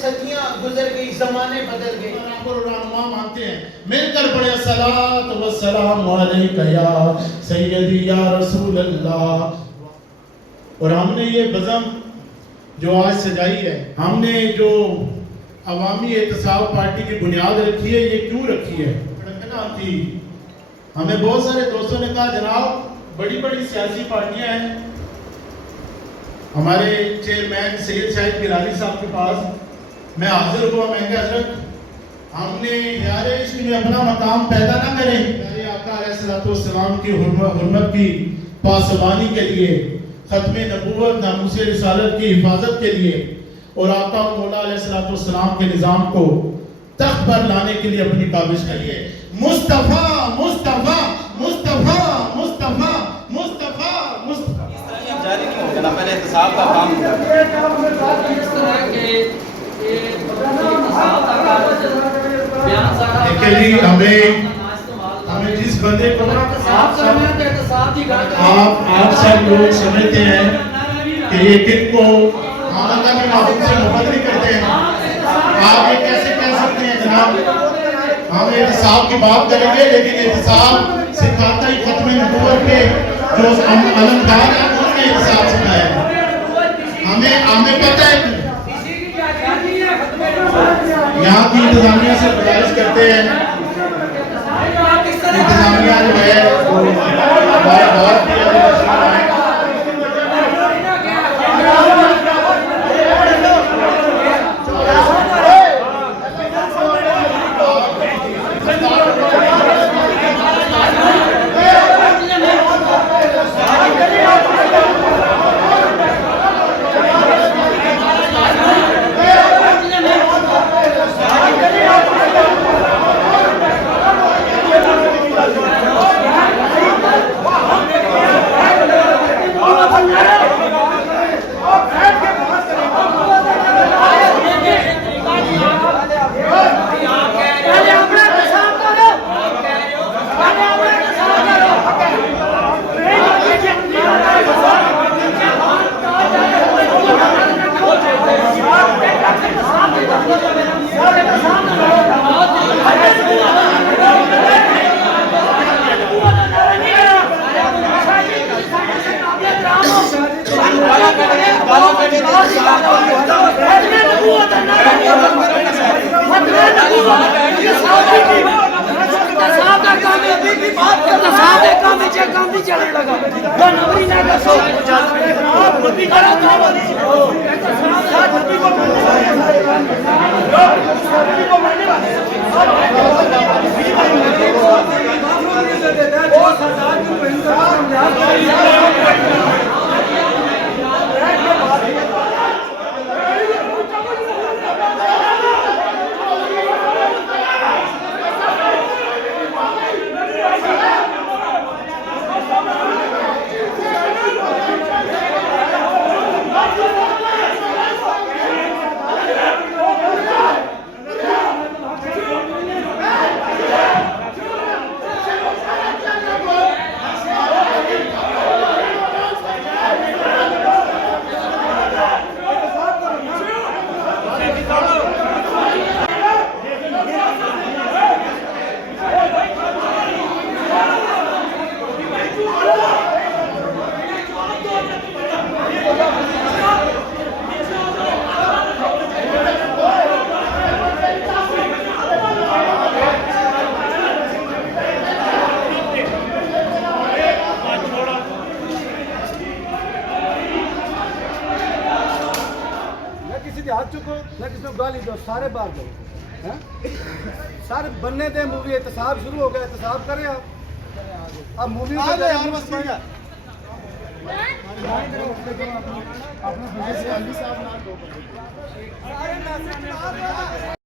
सदियां गुजर गई, जमाने बदल गए। रहनुमा मानते हैं, मिलकर पढ़े सलात व सलाम अलैका या सैयदी या रसूल अल्लाह। और हमने ये बज़म जो आज सजाई है, हमने जो अवामी एहतसाब पार्टी की बुनियाद रखी है, ये क्यों रखी है? थी हमें बहुत सारे दोस्तों ने कहा जनाब बड़ी बड़ी सियासी पार्टियां हैं, हमारे चेयरमैन सैयद शाहिद गिलानी साहब के पास मैं हाजिर हुआ, मैं कहा हजरत हमने यार इसमें अपना मकाम पैदा ना करें, मेरे आका अलैहिस्सलाम की हुर्मत की पासबानी के लिए, खत्मे नबूवत नामूस रिसालत की हिफाजत के लिए और आका मौला अलैहिस्सलाम के निज़ाम को तख्त पर लाने के लिए अपनी काबिज करिए। मुस्तफा मुस्तफा मुस्तफा मुस्तफा मुस्तफा मुस्तफा जारी नहीं होगा ना, पहले एहतसाब का काम देखिए जी, हमें जिस बंदे को आप सब लोग समझते हैं कि ये किनको मानवता के माध्यम से मोहब्बत नहीं करते हैं, आप ये कैसे कह सकते हैं जनाब? हम एहतसाब की बात करेंगे, लेकिन एहतसाब सिखाता ही खत्मे नबूवत के जो अलमदार हैं उन्होंने एहतसाब सिखाया है। हमें पता है, यहाँ की इंतजामिया से गुजारिश करते हैं, इंतजामिया जो है वो बहुत गाली दो, सारे बार दो, सारे बनने दे मूवी। एहतसाब शुरू हो गया, एहतसाब करें आप। अब मूवी अपने